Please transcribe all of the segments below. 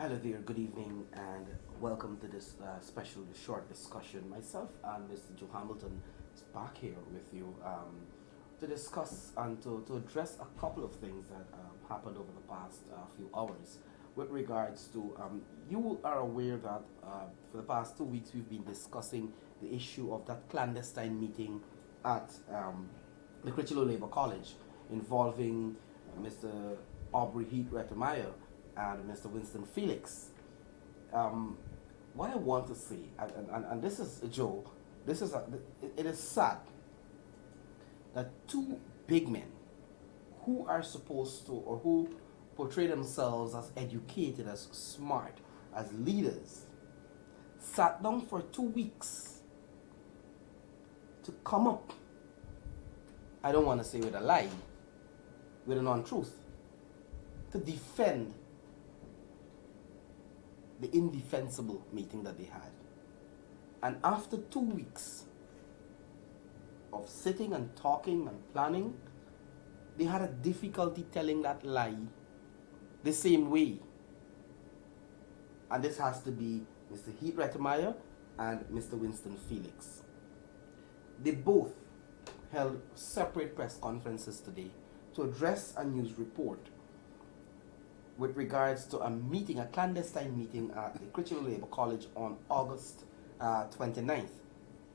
Hello there, good evening, and welcome to this special short discussion. Myself and Mr. Joe Hamilton is back here with you to discuss and to address a couple of things that happened over the past few hours. With regards to, you are aware that for the past 2 weeks we've been discussing the issue of that clandestine meeting at the Crichlow Labour College involving Mr. Aubrey Heath-Retemyer and Mr. Winston Felix. What I want to say, and this is Joe, it is sad that two big men who are supposed to, or who portray themselves as educated, as smart, as leaders, sat down for 2 weeks to come up, I don't want to say with a lie, with an untruth, to defend the indefensible meeting that they had. And after 2 weeks of sitting and talking and planning, they had a difficulty telling that lie the same way. And this has to be Mr. Heath-Retemyer and Mr. Winston Felix. They both held separate press conferences today to address a news report with regards to a meeting, a clandestine meeting at the Crichlow Labour College on August 29th,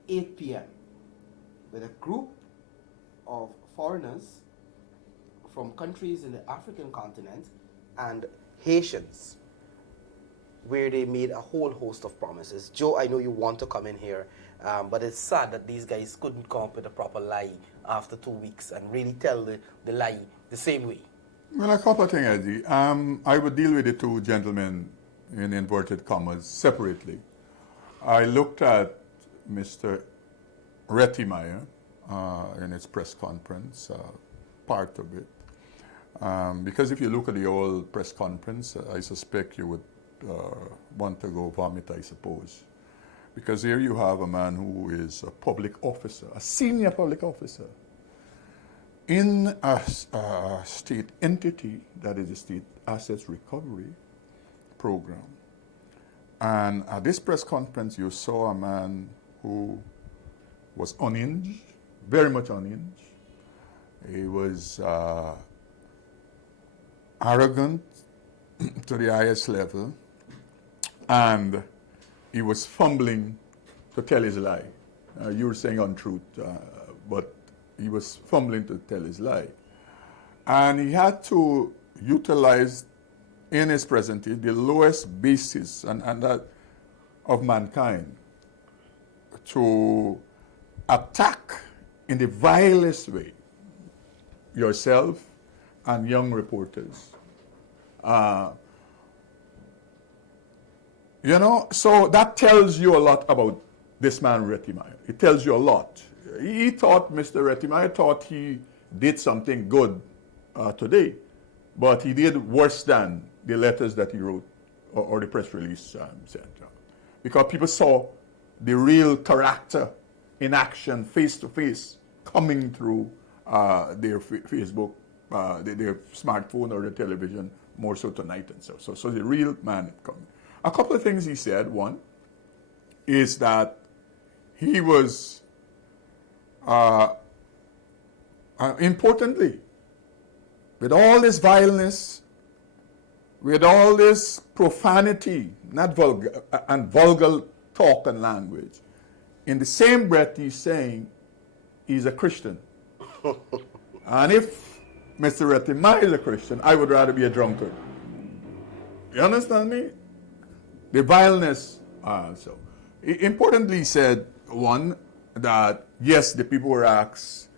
8 p.m. with a group of foreigners from countries in the African continent and Haitians, where they made a whole host of promises. Joe, I know you want to come in here, but it's sad that these guys couldn't come up with a proper lie after 2 weeks and really tell the lie the same way. Well, a couple of things, Eddie. I would deal with the two gentlemen in inverted commas separately. I looked at Mr. Retre-Meyer in his press conference, part of it. Because if you look at the old press conference, I suspect you would want to go vomit, I suppose. Because here you have a man who is a public officer, a senior public officer, in a state entity that is the State Assets Recovery Program. And at this press conference, you saw a man who was unhinged, very much unhinged. He was arrogant to the highest level, and he was fumbling to tell his lie. You were saying untruth, but he was fumbling to tell his lie. And he had to utilize in his presentation the lowest basis and that of mankind to attack in the vilest way yourself and young reporters. So that tells you a lot about this man, Retre-Meyer. It tells you a lot. He thought, Mr. Retre-Meyer thought he did something good today, but he did worse than the letters that he wrote or the press release said. Because people saw the real character in action, face to face, coming through their Facebook, their smartphone or their television, more so tonight and so. So the real man coming. A couple of things he said. One is that he was importantly, with all this vileness, with all this profanity, not vulgar, and vulgar talk and language, in the same breath he's saying he's a Christian. And if Mr. Retre-Meyer is a Christian, I would rather be a drunkard. You understand me? The vileness. So, importantly, he said, one, that yes, the people were asked,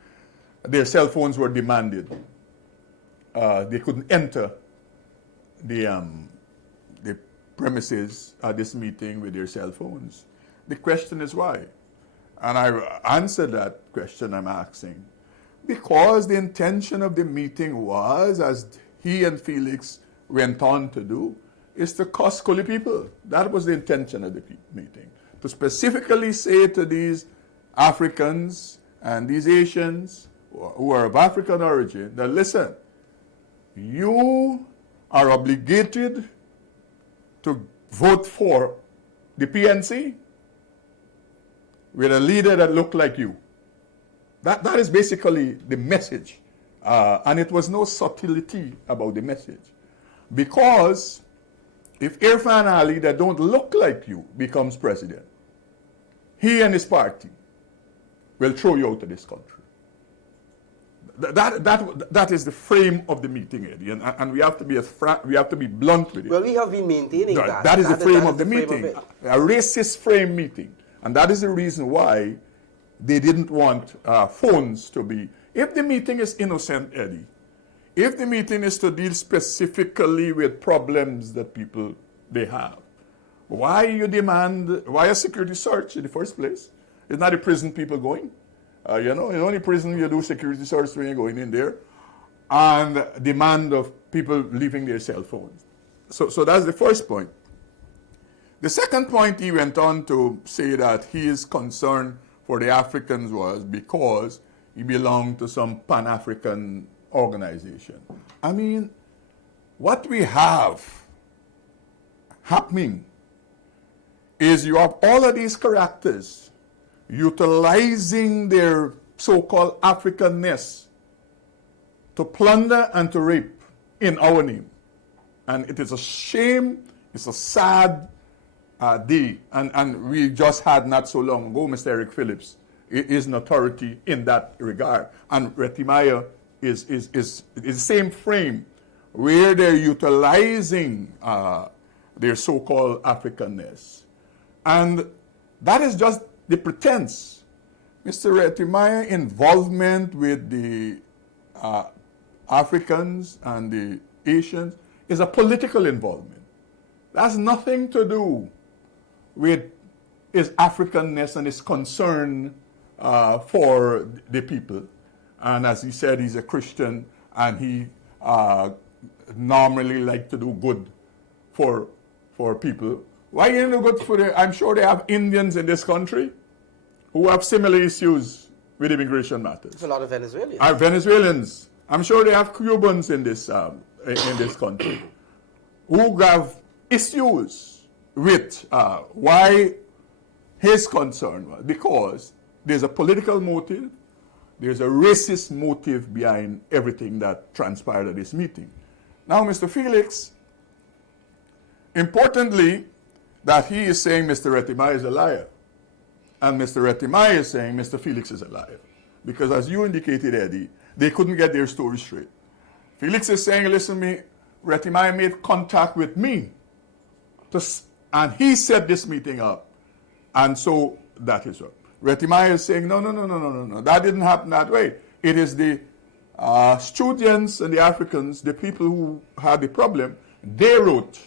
their cell phones were demanded. They couldn't enter the premises at this meeting with their cell phones. The question is why? And I answered that question I'm asking. Because the intention of the meeting was, as he and Felix went on to do, is to cuss Kuli people. That was the intention of the meeting. To specifically say to these Africans and these Asians who are of African origin that, listen, you are obligated to vote for the PNC with a leader that looked like you. That is basically the message. And it was no subtlety about the message. Because if Irfan Ali, that don't look like you, becomes president, he and his party will throw you out of this country. That is the frame of the meeting, Eddie, and we have to be we have to be blunt with it. Well, we have been maintaining that. That is the frame of the meeting, a racist frame meeting, and that is the reason why they didn't want phones to be. If the meeting is innocent, Eddie, if the meeting is to deal specifically with problems that people they have, why a security search in the first place? It's not the prison people going. In only prison you do security search when you're going in there, and demand of people leaving their cell phones. So that's the first point. The second point, he went on to say that his concern for the Africans was because he belonged to some Pan-African organization. I mean, what we have happening is you have all of these characters utilizing their so-called Africanness to plunder and to rape in our name. And it is a shame, it's a sad day. And we just had not so long ago, Mr. Eric Phillips is an authority in that regard. And Retre-Meyer is the same frame where they're utilizing their so-called Africanness. And that is just the pretense. Mr. Retre-Meyer involvement with the Africans and the Asians is a political involvement. That's nothing to do with his Africanness and his concern for the people. And as he said, he's a Christian and he normally like to do good for people. Why you do good for the? I'm sure they have Indians in this country who have similar issues with immigration matters. There's a lot of Venezuelans. Venezuelans. I'm sure they have Cubans in this country who have issues with why his concern was. Because there's a political motive, there's a racist motive behind everything that transpired at this meeting. Now, Mr. Felix, importantly, that he is saying Mr. Retre-Meyer is a liar. And Mr. Retre-Meyer is saying Mr. Felix is a liar. Because as you indicated, Eddie, they couldn't get their story straight. Felix is saying, listen to me, Retre-Meyer made contact with me. And he set this meeting up. And so that is what. Retre-Meyer is saying, no. That didn't happen that way. It is the students and the Africans, the people who had the problem, they wrote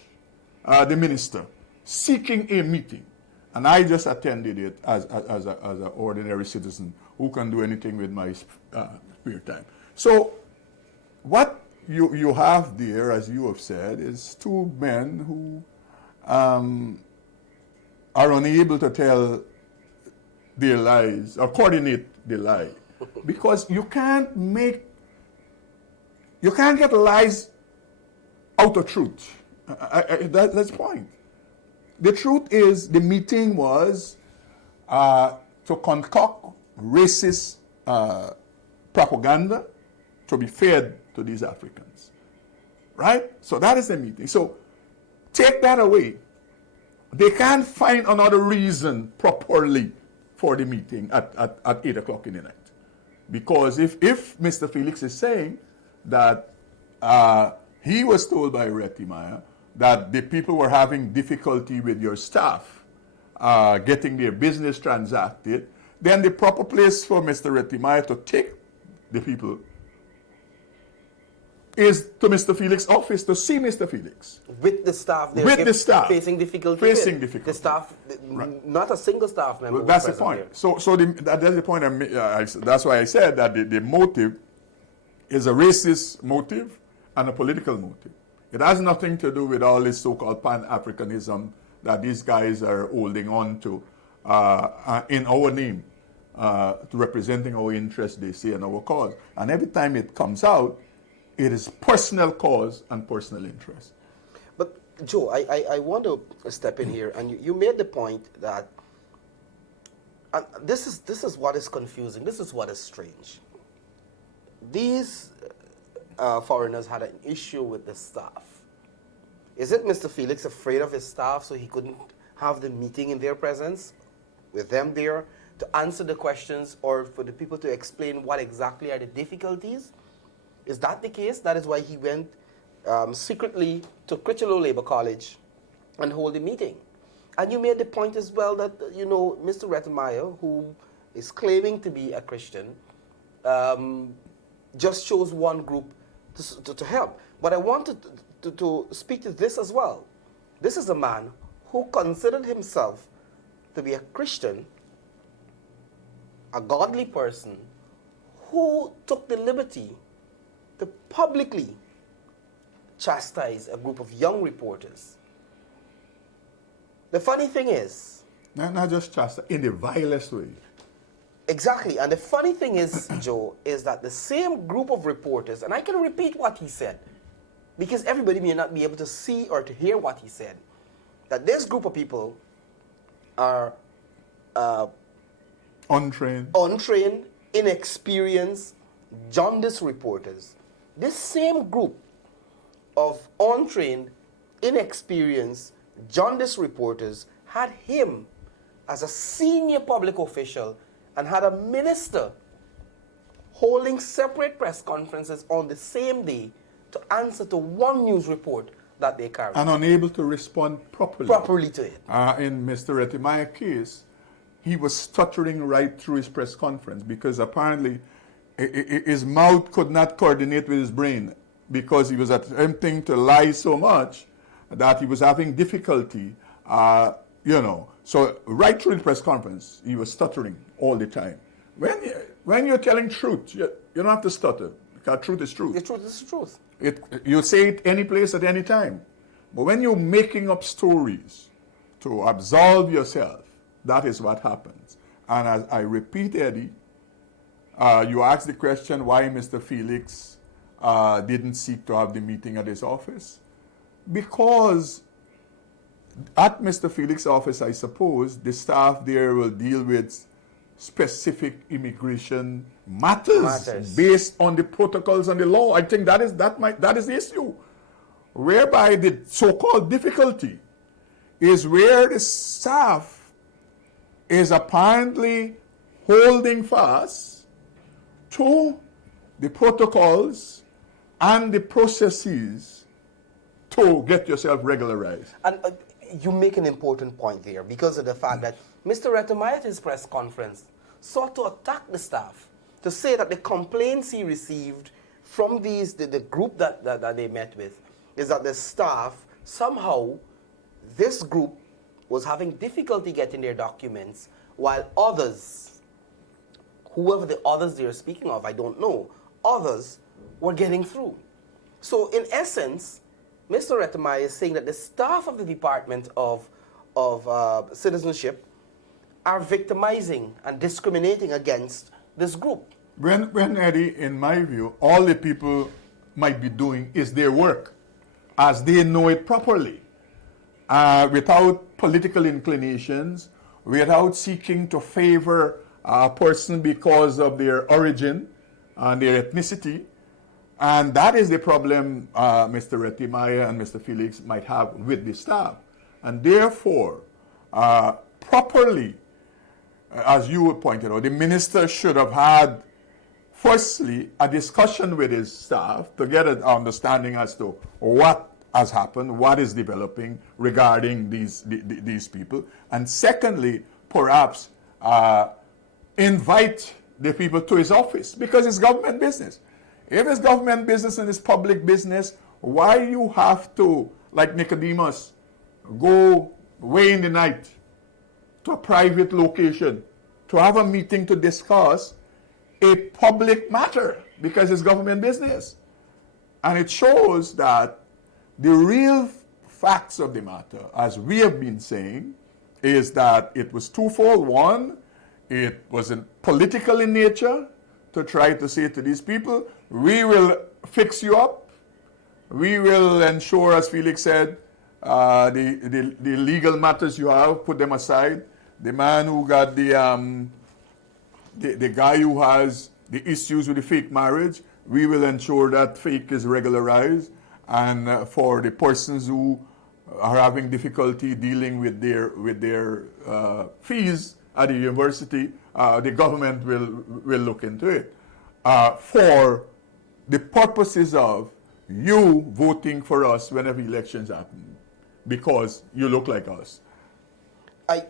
the minister seeking a meeting. And I just attended it as an ordinary citizen who can do anything with my spare time. So what you have there, as you have said, is two men who are unable to tell their lies or coordinate the lie. Because you can't get lies out of truth. That's the point. The truth is, the meeting was to concoct racist propaganda to be fed to these Africans. Right? So that is the meeting. So take that away. They can't find another reason properly for the meeting at 8 o'clock in the night. Because if Mr. Felix is saying that he was told by Retre-Meyer that the people were having difficulty with your staff getting their business transacted, then the proper place for Mr. Retre-Meyer to take the people is to Mr. Felix's office to see Mr. Felix. With the staff. With the staff. Facing difficulty. The staff, right. Not a single staff member. Well, that's the point. Here. So that's the point. That's why I said that the motive is a racist motive and a political motive. It has nothing to do with all this so-called Pan-Africanism that these guys are holding on to in our name, to representing our interests, they say, and our cause. And every time it comes out, it is personal cause and personal interest. But Joe, I want to step in here, and you made the point that this is what is confusing. This is what is strange. These foreigners had an issue with the staff. Is it Mr. Felix afraid of his staff, so he couldn't have the meeting in their presence, with them there, to answer the questions, or for the people to explain what exactly are the difficulties? Is that the case? That is why he went secretly to Critchlow Labour College and hold a meeting. And you made the point as well that, you know, Mr. Retre-Meyer, who is claiming to be a Christian, just chose one group to help. But I wanted to speak to this as well. This is a man who considered himself to be a Christian, a godly person, who took the liberty to publicly chastise a group of young reporters. The funny thing is... Not just chastise, in the vilest way. Exactly, and the funny thing is, Joe, is that the same group of reporters, and I can repeat what he said, because everybody may not be able to see or to hear what he said, that this group of people are untrained, inexperienced, jaundiced reporters. This same group of untrained, inexperienced, jaundiced reporters had him as a senior public official and had a minister holding separate press conferences on the same day to answer to one news report that they carried. and unable to respond properly. To it. In Mr. Retre-Meyer's case, he was stuttering right through his press conference because apparently his mouth could not coordinate with his brain because he was attempting to lie so much that he was having difficulty, So right through the press conference, he was stuttering all the time. When you're telling truth, you don't have to stutter because truth is truth. The truth is the truth. You say it any place at any time. But when you're making up stories to absolve yourself, that is what happens. And as I repeat, Eddie, you asked the question why Mr. Felix didn't seek to have the meeting at his office. Because at Mr. Felix's office, I suppose, the staff there will deal with specific immigration matters based on the protocols and the law. I think that is the issue. Whereby the so-called difficulty is where the staff is apparently holding fast to the protocols and the processes to get yourself regularized. And you make an important point there because of the fact that Mr. Retre-Meyer at his press conference sought to attack the staff, to say that the complaints he received from the group that they met with is that the staff, somehow, this group was having difficulty getting their documents while others, whoever the others they're speaking of, I don't know, others were getting through. So in essence, Mr. Retre-Meyer is saying that the staff of the Department of Citizenship are victimizing and discriminating against this group. When Eddie, in my view, all the people might be doing is their work as they know it properly, without political inclinations, without seeking to favor a person because of their origin and their ethnicity. And that is the problem Mr. Retre-Meyer and Mr. Felix might have with the staff. And therefore, properly, as you pointed out, the minister should have had, firstly, a discussion with his staff to get an understanding as to what has happened, what is developing regarding these people. And secondly, perhaps invite the people to his office because it's government business. If it's government business and it's public business, why you have to, like Nicodemus, go way in the night to a private location to have a meeting to discuss a public matter because it's government business? And it shows that the real facts of the matter, as we have been saying, is that it was twofold. One, it was political in nature to try to say to these people, we will fix you up. We will ensure, as Felix said, the legal matters you have, put them aside. The man who got the guy who has the issues with the fake marriage, we will ensure that fake is regularized. And for the persons who are having difficulty dealing with their fees at the university, the government will look into it. For the purposes of you voting for us whenever elections happen, because you look like us. I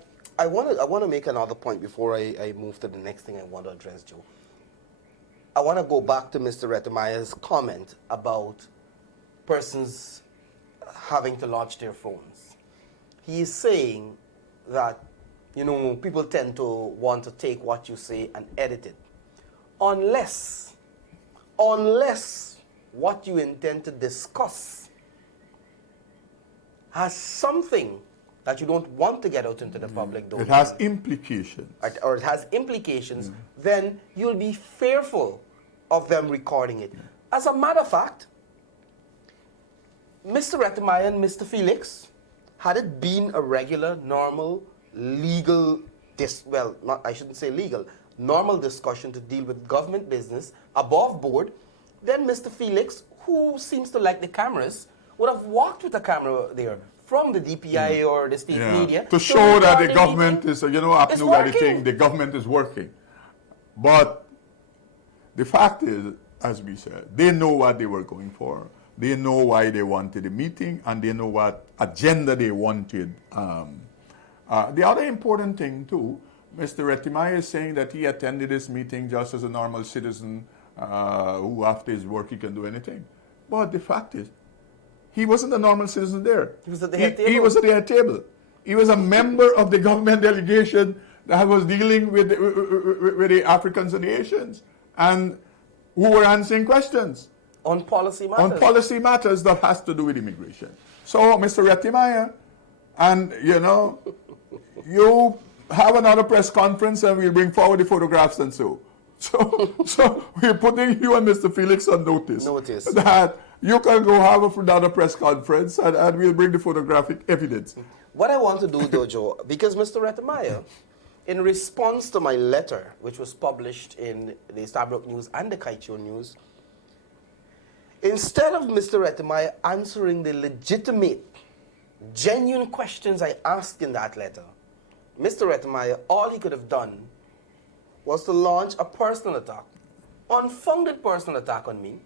want to make another point before I move to the next thing I want to address, Joe. I want to go back to Mr. Retre-Meyer's comment about persons having to launch their phones. He is saying that, people tend to want to take what you say and edit it. Unless what you intend to discuss has something that you don't want to get out into the public domain. It has implications. Or it has implications, then you'll be fearful of them recording it. As a matter of fact, Mr. Retre-Meyer and Mr. Felix, had it been a regular, normal, legal, normal discussion to deal with government business above board, then Mr. Felix, who seems to like the cameras, would have walked with the camera there from the DPI or the state media to show that the government is, the government is working. But the fact is, as we said, they know what they were going for. They know why they wanted the meeting, and they know what agenda they wanted. The other important thing, too, Mr. Retre-Meyer is saying that he attended this meeting just as a normal citizen who, after his work, he can do anything. But the fact is, he wasn't a normal citizen there. He was at the head table. He was at the head table. He was a member of the government delegation that was dealing with the Africans and the Asians, and who were answering questions. On policy matters. On policy matters that has to do with immigration. So, Mr. Retre-Meyer, and you have another press conference and we'll bring forward the photographs and so. So we're putting you and Mr. Felix on notice. That you can go have another press conference and we'll bring the photographic evidence. What I want to do, though, Joe, because Mr. Retre-Meyer, in response to my letter, which was published in the Stabrook News and the Kaieteur News, instead of Mr. Retre-Meyer answering the legitimate, genuine questions I asked in that letter, Mr. Retre-Meyer, all he could have done was to launch a personal attack, unfounded personal attack on me,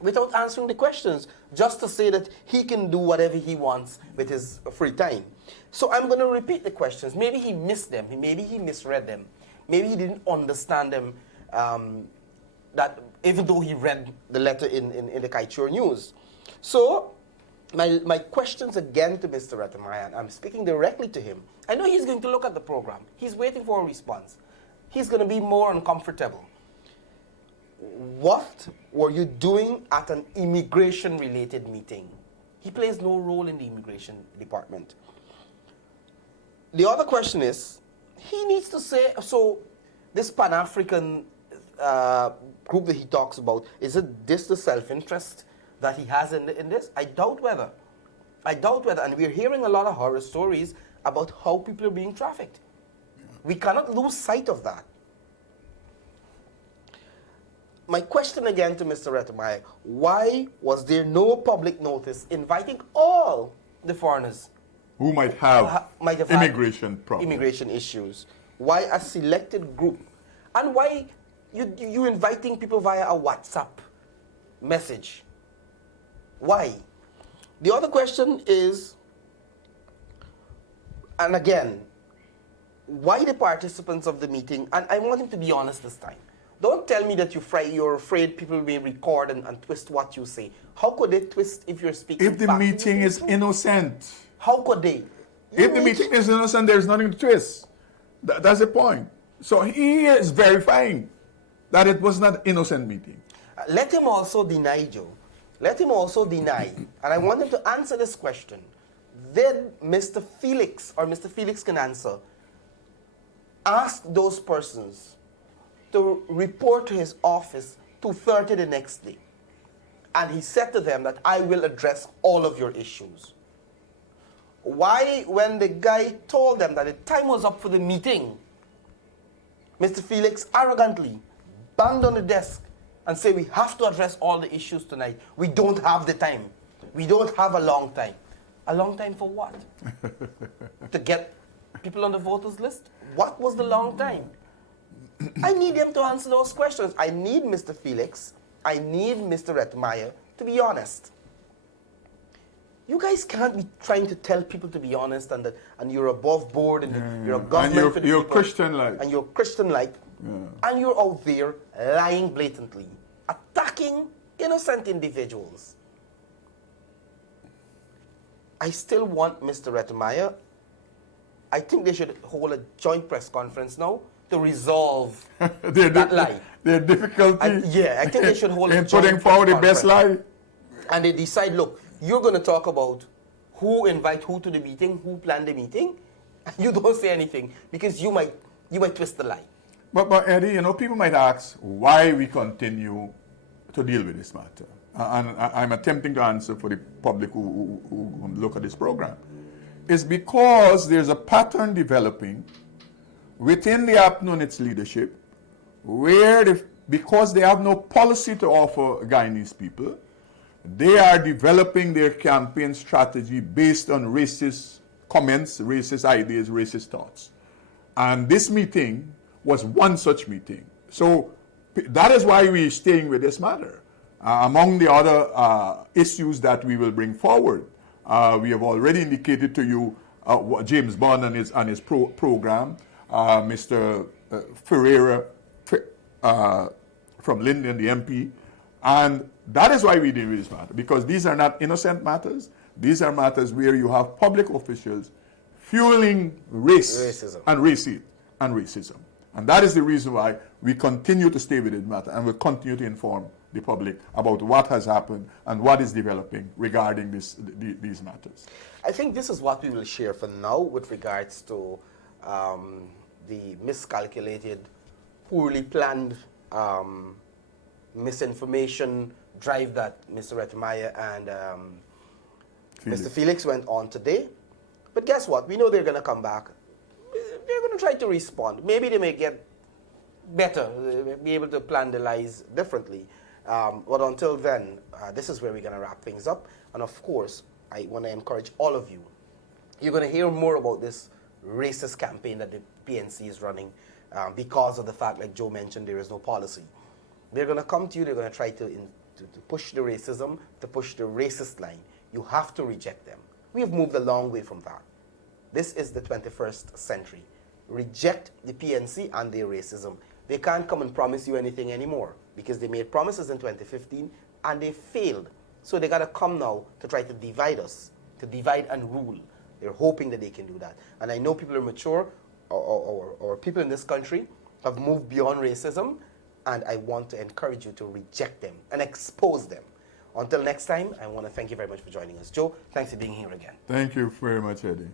without answering the questions, just to say that he can do whatever he wants with his free time. So I'm going to repeat the questions. Maybe he missed them. Maybe he misread them. Maybe he didn't understand them, that even though he read the letter in the Kaieteur News. So my questions again to Mr. Retre-Meyer, I'm speaking directly to him. I know he's going to look at the program. He's waiting for a response. He's going to be more uncomfortable. What were you doing at an immigration-related meeting? He plays no role in the immigration department. The other question is, he needs to say, so this Pan-African group that he talks about, is it this the self-interest that he has in this? I doubt whether. And we're hearing a lot of horror stories about how people are being trafficked. We cannot lose sight of that. My question again to Mr. Retre-Meyer, why was there no public notice inviting all the foreigners who might have immigration problems, immigration issues? Why a selected group? And why you inviting people via a WhatsApp message? Why? The other question is, and again, why the participants of the meeting, and I want him to be honest this time. Don't tell me that you're afraid people may record and twist what you say. How could they twist if you're speaking? If the meeting is innocent. How could they? If the meeting is innocent, there's nothing to twist. That's the point. So he is verifying that it was not an innocent meeting. Let him also deny, Joe. Let him also deny. And I want him to answer this question. Then Mr. Felix, or Mr. Felix can answer, ask those persons to report to his office 2:30 the next day. And he said to them that I will address all of your issues. Why, when the guy told them that the time was up for the meeting, Mr. Felix arrogantly banged on the desk and said, we have to address all the issues tonight. We don't have the time. We don't have a long time. A long time for what? To get people on the voters list? What was the long time? I need them to answer those questions. I need Mr. Felix, I need Mr. Retre-Meyer to be honest. You guys can't be trying to tell people to be honest and that and you're above board and you're a government for the you're people. Christian-like. And you're Christian-like. And you're out there lying blatantly, attacking innocent individuals. I still want Mr. Retre-Meyer. I think they should hold a joint press conference now to resolve that lie. Their difficulty I think they should hold a in joint putting forward the press best lie. and they decide, look, you're going to talk about who invite who to the meeting, who planned the meeting. You don't say anything because you might twist the lie. But Eddie, you know, people might ask why we continue to deal with this matter. And I'm attempting to answer for the public who look at this program. It's because there's a pattern developing within the APNU and its leadership where, because they have no policy to offer Guyanese people, they are developing their campaign strategy based on racist comments, racist ideas, racist thoughts. And this meeting was one such meeting. So that is why we're staying with this matter. Among the other issues that we will bring forward, we have already indicated to you what James Bond and his program, Mr. Ferreira from Linden, the MP, and that is why we deal with this matter, because these are not innocent matters. These are matters where you have public officials fueling racism. and racism. And that is the reason why we continue to stay with this matter and will continue to inform the public about what has happened and what is developing regarding these matters. I think this is what we will share for now with regards to the miscalculated, poorly planned misinformation drive that Mr. Retre-Meyer and Mr. Felix went on today. But guess what? We know they're going to come back. They're going to try to respond. Maybe they may get better, be able to plan their lies differently. But until then, this is where we're going to wrap things up. And of course, I want to encourage all of you. You're going to hear more about this racist campaign that the PNC is running because of the fact, like Joe mentioned, there is no policy. They're going to come to you, they're going to try to push the racism, to push the racist line. You have to reject them. We have moved a long way from that. This is the 21st century. Reject the PNC and their racism. They can't come and promise you anything anymore because they made promises in 2015 and they failed. So they got to come now to try to divide us, to divide and rule. They're hoping that they can do that. And I know people are mature, or people in this country have moved beyond racism, and I want to encourage you to reject them and expose them. Until next time, I want to thank you very much for joining us. Joe, thanks for being here again. Thank you very much, Eddie.